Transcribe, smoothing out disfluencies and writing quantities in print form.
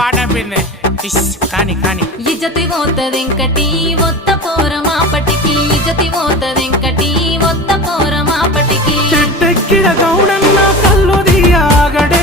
పాట పిన్నే కాని కాని ఇజ్జతి పోతదెంకటి ఒత్త పోర మాపటికి ఇజ్జతి పోతదెంకటి ఒత్త పోర మాపటికి చెట్టెక్కిన గౌడన్న కల్లు దియాగడే